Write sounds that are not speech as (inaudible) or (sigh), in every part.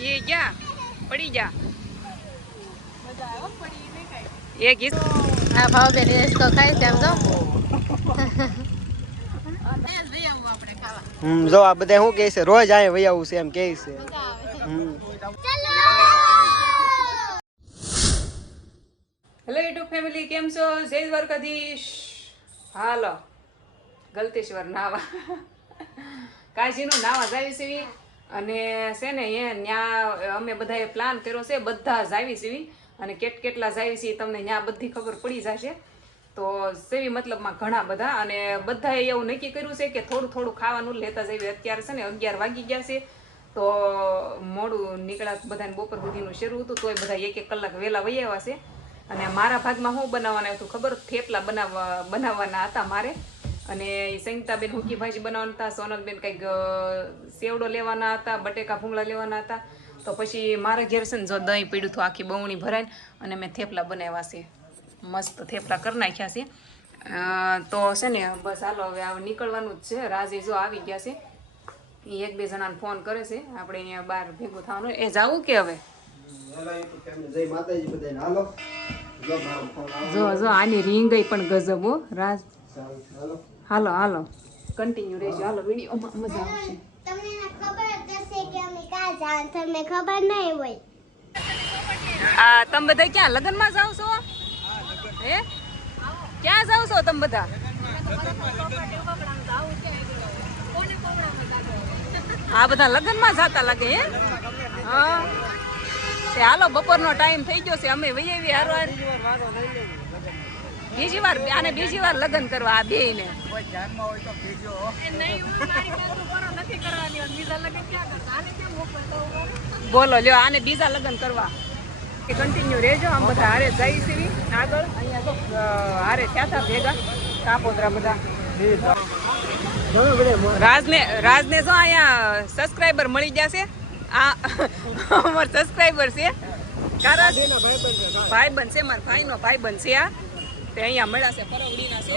એ ગયા પડી જા. એક હિસ આ ભાવ બેન એ તો છે આમ જો. હમ જો આ બધા શું કહે છે? રોજ અહીંયા વઈ આવું છે એમ કહે છે. હમ. હેલો યુટ્યુબ ફેમિલી કેમ છો? જય દ્વારકાધીશ. હાલો. ગલતેશ્વર નાવા. કાશીનું નાવા જાય સીવી અને છે ને એ ત્યાં અમે બધાએ પ્લાન કર્યો છે, બધા જાવી સીવી અને કેટ કેટલા જાવી છે તમને ત્યાં બધી ખબર પડી જશે. તો સેવી મતલબમાં ઘણા બધા. અને બધાએ એવું નક્કી કર્યું છે કે થોડું થોડું ખાવાનું લેતા જઈએ. અત્યારે છે ને અગિયાર વાગી ગયા છે. તો મોડું નીકળ્યા બધાને બપોર સુધીનું શરૂ હતું. તોય બધા એક એક કલાક વહેલા વહી આવ્યા છે. અને મારા ભાગમાં શું બનાવવાના હતું ખબર? થેપલા બનાવવા બનાવવાના હતા મારે. અને સંગીતાબેન હુકી ભાજી બનાવવાના હતા સોનલબેન કંઈક સેવડો લેવાના હતા બટેકા ભૂંગળા લેવાના હતા. તો પછી મારા ઘેર છે ને જો દહીં પીડ્યું હતું આખી બવણી ભરાઈને અને મેં થેપલા બનાવ્યા છે. મસ્ત થેપલા કરી નાખ્યા છે. તો છે ને બસ હાલો હવે આ નીકળવાનું જ છે. રાજી જો આવી ગયા છે. એ એક બે જણાને ફોન કરે છે. આપણે અહીંયા બહાર ભેગું થવાનું. એ જાવું કે હવે? જો જો આની રીંગ પણ ગજબ હો રાજ. હાલો હાલો. કન્ટિન્યુ રહેજો. હાલો વિડીયોમાં મજા આવશે. તમને ખબર હશે કે અમે કાં જાણ તમને ખબર નહીં હોય. આ તમે બધા ક્યાં લગ્નમાં જાવ છો? હે? ક્યાં જાવ છો તમે બધા? આ બધા લગ્નમાં જાતા લાગે હે? હા. તે હાલો બપોરનો ટાઈમ થઈ ગયો છે. અમે વહી હારો હારવાર. બીજી વાર આને બીજી વાર લગ્ન કરવા આ બે ને બોલો લ્યો આને બીજા લગ્ન કરવા. કન્ટિન્યુ રહેજો આમ બધા હારે જઈ સીવી આગળ. અહીંયા તો હારે થયા હતા ભેગા. કાપોદરા બધા. રાજને રાજને જો અહીંયા સબસ્ક્રાઇબર મળી જશે આ અમાર સબસ્ક્રાઇબર છે. કારણ ભાઈ બન છે મારા ભાઈનો ભાઈ બનશે છે આ. તે અહીંયા મળ્યા છે, પરવડીના છે.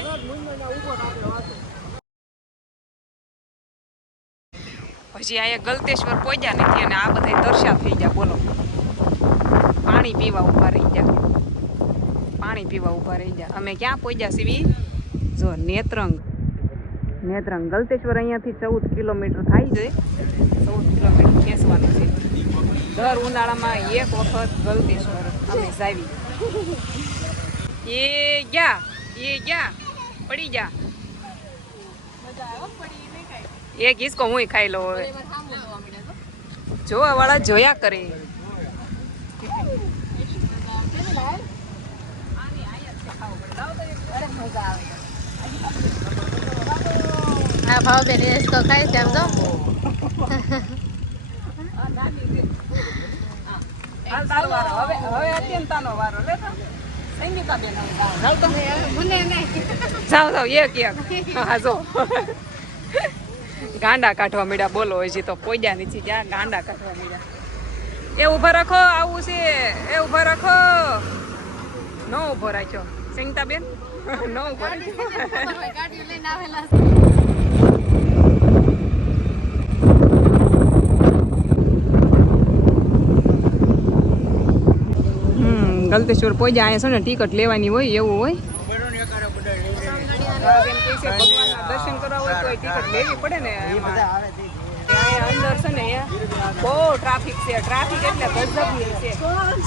હજી અહીંયા ગલતેશ્વર પહોંચ્યા નથી અને આ બધા દર્શા થઈ ગયા, બોલો. પાણી પીવા ઊભા રહી ગયા. પાણી પીવા ઊભા રહી ગયા. અમે ક્યાં પહોંચ્યા સીવી જો, નેત્રંગ. નેત્રંગ. ગલતેશ્વર અહીંયાથી ચૌદ કિલોમીટર થાય છે. ચૌદ કિલોમીટર ખેંચવાનું છે. દર ઉનાળામાં એક વખત ગલતેશ્વર અમે જાવી. એ ગયા એ ગયા પડી ગયા એક હિસકો હું ખાઈ લઉં હવે. જોવા વાળા જોયા કરે. હા ભાવ બેન એ તો ખાય છે જો તારો વારો. હવે હવે અત્યંતાનો વારો લે જાઓ જાઓ, એક એક. હા, જો. ગાંડા કાઢવા મળ્યા, બોલો, હજી તો પોજ્યા નથી જ્યાં ગાંડા કાઢવા મળ્યા. એ ઊભા રાખો, આવું છે, એ ઊભા રાખો. ન ઊભો રાખ્યો. સંગીતાબેન? ન ઊભો રાખ્યો. ગાડીઓ લઈને આવેલા હમ ગલતેશ્વર પોજ્યા અહીંયા છે ને ટિકિટ લેવાની હોય એવું હોય. છે દર્શન કરવા હોય તો ટિકિટ લેવી પડે ને અંદર છે ને બહુ ટ્રાફિક છે ટ્રાફિક એટલે ગજબની છે.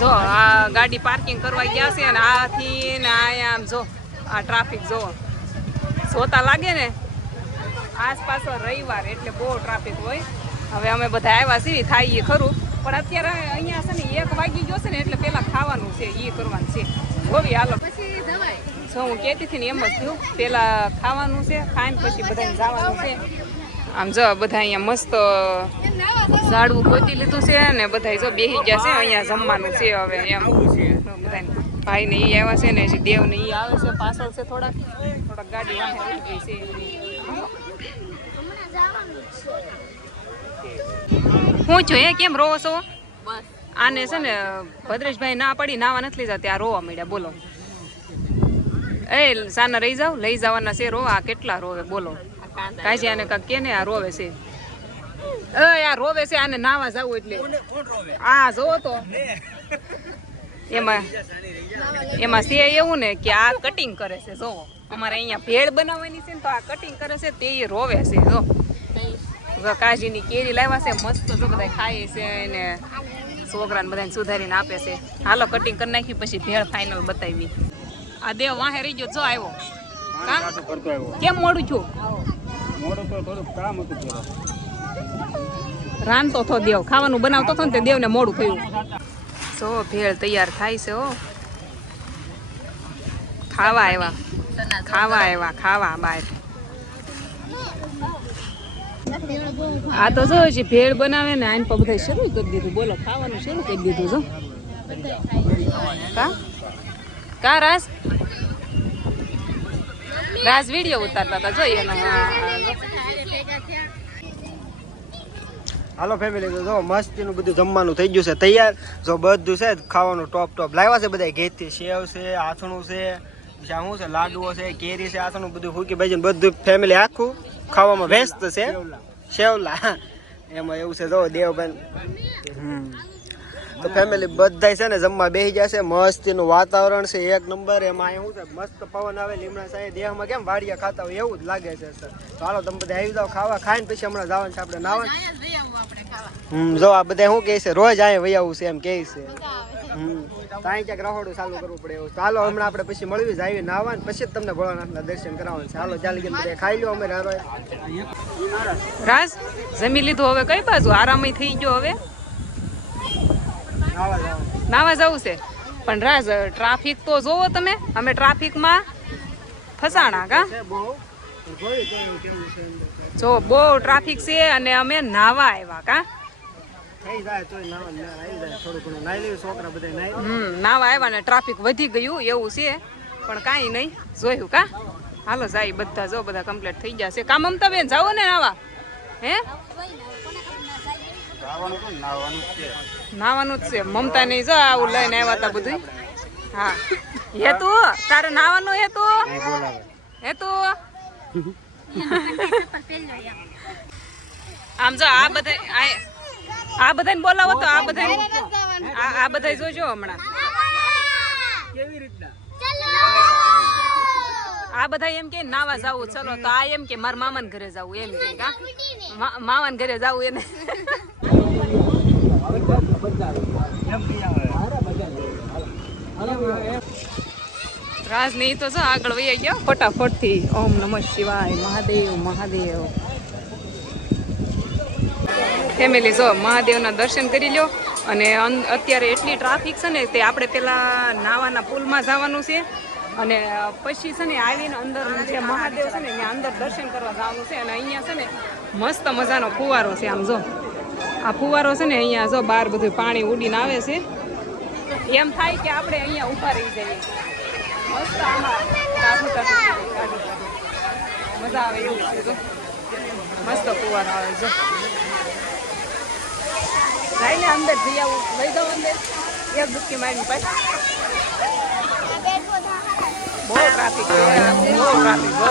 જો આ ગાડી પાર્કિંગ કરવા ગયા છે ને આથી ને અહીંયા આમ જો આ ટ્રાફિક જો. જોતા લાગે ને આસપાસ રવિવાર એટલે બહુ ટ્રાફિક હોય. હવે અમે બધા આવ્યા છીએ થાય એ ખરું. પણ અત્યારે અહીંયા છે ને એક વાગી ગયો છે ને એટલે પેલા ખાવાનું છે એ કરવાનું છે. હોવી હાલો. પછી જવાય. જો હું કહેતી હતી ને એમ જ થયું પેલા ખાવાનું છે ખાઈને પછી બધાને જવાનું છે. આમ જો બધા અહીંયા મસ્ત ઝાડવું ગોતી લીધું છે ને બધા જો બેસી ગયા છે અહીંયા જમવાનું છે હવે એમ. બધાને ભાઈ ને એ આવ્યા છે ને હજી દેવ ને એ આવે છે પાછળ છે થોડાક. થોડાક ગાડી વાહે છે. હું છું એ કેમ રોવો છો? આને છે ને ભદ્રેશભાઈ ના પડી નાવા નથી લઈ જતા આ રોવા મળ્યા બોલો. એ સાના રહી જાવ લઈ જવાના છે રોવા આ કેટલા રોવે બોલો. કાજી આને કાંક કે ને આ રોવે છે. એ આ રોવે છે આને નાવા જવું એટલે. આ જોવો તો. એમાં એમાં છે એવું ને કે આ કટિંગ કરે છે જોવો. અમારે અહીંયા ભેળ બનાવવાની છે ને તો આ કટિંગ કરે છે તે રોવે છે જો. કાજીની કેરી લાવ્યા છે. મસ્ત જો બધા ખાય છે અને છોકરાને બધાને સુધારીને આપે છે. હાલો કટિંગ કરી નાખી પછી ભેળ ફાઇનલ બતાવી. આ દેવ વાહે રહી ગયો જો આવ્યો. કેમ મોડું છું રાંધતો હતો દેવ ખાવાનું બનાવતો હતો ને તે દેવને મોડું થયું. જો ભેળ તૈયાર થાય છે હો. ખાવા આવ્યા. ખાવા આવ્યા ખાવા બહાર આ તો જો હજી ભેળ બનાવે ને આને પર બધા શરૂ કરી દીધું. બોલો, ખાવાનું શરૂ કરી દીધું જો. કા? રાસ રાસ વીડિયો ઉતારતા હતા. જોઈએ હાલો ફેમિલી તો જો મસ્તીનું બધું જમવાનું થઈ ગયું છે. તૈયાર? જો બધું છે ખાવાનું ટોપ ટોપ. લાવ્યા છે બધા ઘેરથી સેવ છે, આથણું છે શું છે, લાડુઓ છે, કેરી છે, આથણું બધું ફૂકી ભાઈ બધું ફેમિલી આખું ખાવામાં વ્યસ્ત છે. શેવલા. એમાં એવું છે જો દેવબેન હમ. તો ફેમિલી બધા છે ને જમવા બેસી જશે મસ્તીનું વાતાવરણ છે. એક નંબર એમાં અહીં શું છે. મસ્ત પવન આવે. લીમડા સાહેબ દેહમાં કેમ વાડિયા ખાતા હોય એવું જ લાગે છે સર તો હાલો તમે બધા આવી જાઓ ખાવા. ખાઈને પછી હમણાં જવાનું છે આપણે નાવા હમ જો આ બધા શું કહે છે? રોજ અહીંયા વહી આવું છે એમ કહે છે. હમ તો ક્યાંક રહોડું ચાલુ કરવું પડે એવું છે. હમણાં આપણે પછી મળવી જાય નાવા ને પછી જ તમને ભોળાનાથના દર્શન કરાવવાનું છે. હાલો ચાલી ગયા ખાઈ લો અમે જમી લીધું હવે? કઈ બાજુ? આરામય થઈ ગયો હવે? નાવા જવું છે. પણ રાજ, ટ્રાફિક તો જોવો તમે. અમે ટ્રાફિકમાં ફસાણા કા. જો, બહુ ટ્રાફિક છે અને અમે નાવા આવ્યા કા? નાવા આવ્યા ને ટ્રાફિક વધી ગયું, એવું છે. પણ કાંઈ નહીં, જોયું કા? હાલો જાય બધા જો બધા કમ્પ્લીટ થઈ ગયા છે. કામ અમતા બેન જાઓ ને નાવા. હે? નાવાનું જ છે. મમતા નહીં જો આવું લઈને આવ્યા હતા બધું હા. હેતુ? તારે નાવાનું હેતુ? હેતુ? (laughs) આમ જો આ બધા આ- આ બધાને બોલાવો તો આ બધા આ આ બધા જોજો હમણાં. કેવી રીતના? આ બધા એમ કે નાવા જાવું, ચલો તો આ એમ કે મારા મામાને ઘરે જાવું, એમ કે મામાને ઘરે જાવું એને. રાજ નહીં તો જો આગળ વહી ગયો. ફટાફટથી ઓમ નમઃ શિવાય, મહાદેવ મહાદેવ. ફેમિલી જો, મહાદેવના દર્શન કરી લ્યો. અને અત્યારે એટલી ટ્રાફિક છે ને, તે આપણે પેલા નાવાના પુલમાં જવાનું છે. અને પછી છે ને આવીને અંદર જે મહાદેવ છે ને ત્યાં અંદર દર્શન કરવા જવાનું છે અને અહીંયા છે ને મસ્ત મજાનો ફુવારો છે આમ જો. આ ફુવારો છે ને અહીંયા જો બહાર બધું પાણી ઉડીને આવે છે. એમ થાય કે આપણે અહીંયા ઊભા રહી જઈએ. મસ્ત આમાં છે. મજા આવે એવું છે જો. મસ્ત ફુવારો આવે જો જઈને અંદર જઈ આવું. લઈ જાઓ અંદર. એક ડૂબકી મારીને પાછી. બહુ ટ્રાફિક છે બહુ ટ્રાફિક બહુ